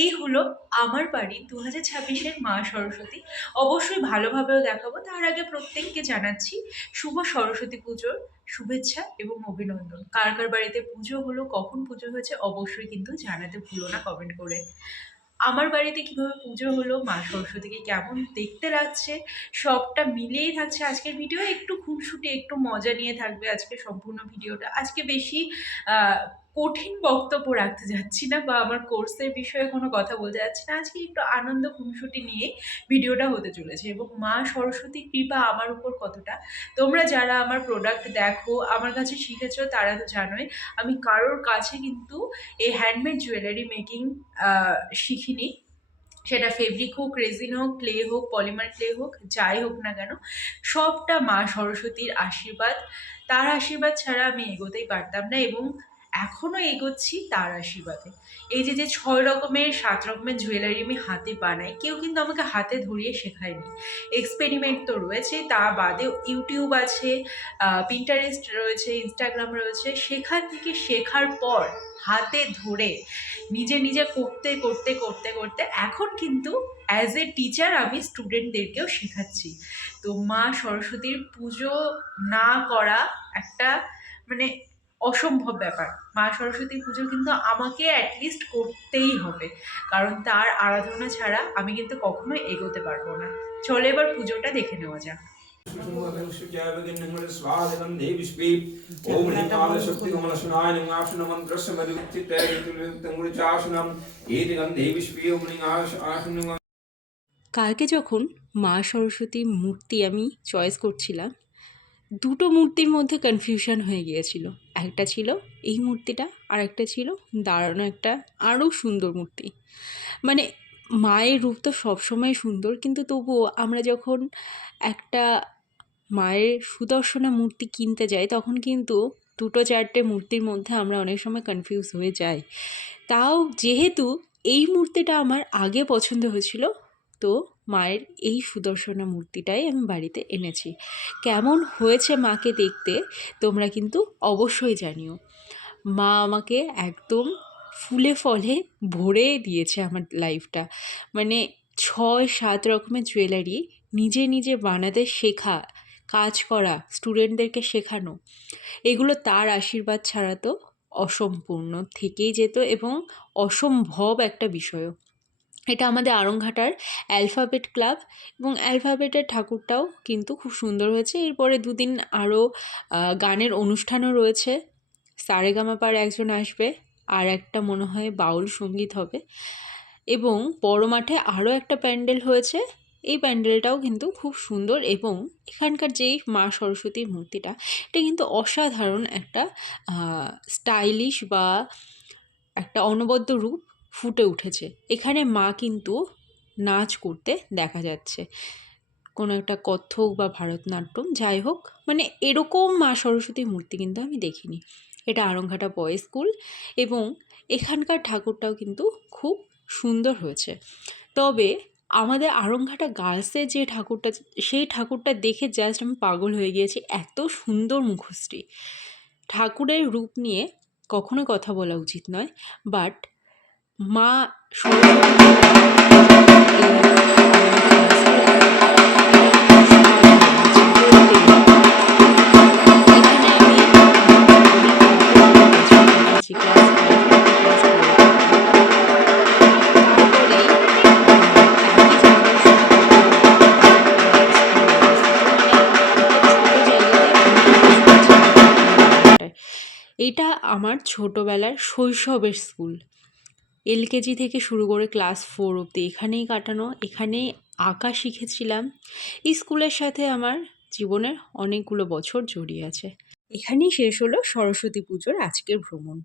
এই হলো আমার বাড়ি 2026-এর মা সরস্বতী। অবশ্যই ভালোভাবেও দেখাবো। তার আগে প্রত্যেককে জানাচ্ছি শুভ সরস্বতী পুজোর শুভেচ্ছা এবং অভিনন্দন। কার কার বাড়িতে পুজো হলো, কখন পুজো হয়েছে অবশ্যই কিন্তু জানাতে ভুলো না কমেন্ট করে। আমার বাড়িতে কিভাবে পুজো হলো, মা সরস্বতীকে কেমন দেখতে লাগছে, সবটা মিলিয়েই থাকছে আজকের ভিডিও। একটু খুনসুটি, একটু মজা নিয়ে থাকবে আজকে সম্পূর্ণ ভিডিওটা। আজকে বেশি আহ, কঠিন বক্তব্য রাখতে যাচ্ছি না বা আমার কোর্সের বিষয়ে কোনো কথা বলতে যাচ্ছি না। আজকে একটু আনন্দ খুনসুটি নিয়ে ভিডিওটা হতে চলেছে। এবং মা সরস্বতীর কৃপা আমার উপর কতটা, তোমরা যারা আমার প্রোডাক্ট দেখো, আমার কাছে শিখেছো, তারা তো জানোই আমি কারোর কাছে কিন্তু এই হ্যান্ডমেড জুয়েলারি মেকিং শিখিনি। সেটা ফেব্রিক হোক, রেজিন হোক, ক্লে হোক, পলিমার ক্লে হোক, যাই হোক না কেন, সবটা মা সরস্বতীর আশীর্বাদ। তার আশীর্বাদ ছাড়া আমি এগোতেই পারতাম না, এবং এখনো এগোচ্ছি তার আশীর্বাদে। এই যে যে 6 রকমের 7 রকমের জুয়েলারি আমি হাতে বানাই, কেউ কিন্তু আমাকে হাতে ধরিয়ে শেখায়নি। এক্সপেরিমেন্ট তো রয়েছে, তা বাদেও ইউটিউব আছে, পিন্টারেস্ট রয়েছে, ইনস্টাগ্রাম রয়েছে। সেখান থেকে শেখার পর হাতে ধরে নিজে নিজে করতে করতে করতে করতে এখন কিন্তু অ্যাজ এ টিচার আমি স্টুডেন্টদেরকেও শেখাচ্ছি। তো মা সরস্বতীর পুজো না করা একটা মানে অসম্ভব ব্যাপার। মা সরস্বতীর পুজো কিন্তু আমাকে অ্যাটলিস্ট করতেই হবে, কারণ তার আরাধনা ছাড়া আমি কিন্তু কখনোই এগোতে পারবো না। চলো এবার পুজোটা দেখে নেওয়া যাক। কালকে যখন মা সরস্বতী মূর্তি আমি চয়েস করছিলাম, দুটো মূর্তির মধ্যে কনফিউশন হয়ে গিয়েছিল। একটা ছিল এই মূর্তিটা, আর একটা ছিল দাঁড়ানো একটা আরও সুন্দর মূর্তি। মানে মায়ের রূপ তো সবসময় সুন্দর, কিন্তু তবুও আমরা যখন একটা মায়ের সুদর্শনা মূর্তি কিনতে যাই তখন কিন্তু দুটো চারটে মূর্তির মধ্যে আমরা অনেক সময় কনফিউজ হয়ে যাই। তাও যেহেতু এই মূর্তিটা আমার আগে পছন্দ হয়েছিল, তো মায়ের এই সুদর্শনা মূর্তিটাই আমি বাড়িতে এনেছি। কেমন হয়েছে মাকে দেখতে তোমরা কিন্তু অবশ্যই জানিও। মা আমাকে একদম ফুলে ফলে ভরে দিয়েছে আমার লাইফটা। মানে 6-7 রকমের জুয়েলারি নিজে নিজে বানাতে শেখা, কাজ করা, স্টুডেন্টদেরকে শেখানো, এগুলো তার আশীর্বাদ ছাড়া তো অসম্পূর্ণ থেকেই যেত এবং অসম্ভব একটা বিষয়ও। এটা আমাদের আড়ংঘাটার অ্যালফাবেট ক্লাব, এবং অ্যালফাবেটের ঠাকুরটাও কিন্তু খুব সুন্দর হয়েছে। এরপরে দুদিন আরও গানের অনুষ্ঠানও রয়েছে। সারেগামাপার একজন আসবে, আর একটা মনে হয় বাউল সঙ্গীত হবে, এবং বড় মাঠে আরও একটা প্যান্ডেল হয়েছে। এই প্যান্ডেলটাও কিন্তু খুব সুন্দর, এবং এখানকার যেই মা সরস্বতীর মূর্তিটা, এটা কিন্তু অসাধারণ একটা স্টাইলিশ বা একটা অনবদ্য রূপ ফুটে উঠেছে। এখানে মা কিন্তু নাচ করতে দেখা যাচ্ছে, কোনো একটা কত্থক বা ভারতনাট্যম, যাই হোক, মানে এরকম মা সরস্বতীর মূর্তি কিন্তু আমি দেখিনি। এটা আড়ংঘাটা বয়েজ স্কুল, এবং এখানকার ঠাকুরটাও কিন্তু খুব সুন্দর হয়েছে। তবে আমাদের আড়ংঘাটা গার্লসের যে ঠাকুরটা, সেই ঠাকুরটা দেখে জাস্ট আমি পাগল হয়ে গিয়েছি। এত সুন্দর মুখশ্রী। ঠাকুরের রূপ নিয়ে কখনো কথা বলা উচিত নয়, বাট মা সরস্বতী এটা আমার ছোটোবেলার শৈশবের স্কুল। এলকেজি থেকে শুরু করে ক্লাস 4 অবধি এখানেই কাটানো, এখানেই আঁকা শিখেছিলাম। এই স্কুলের সাথে আমার জীবনের অনেকগুলো বছর জড়িয়ে আছে। এখানেই শেষ হলো সরস্বতী পুজোর আজকের ভ্রমণ।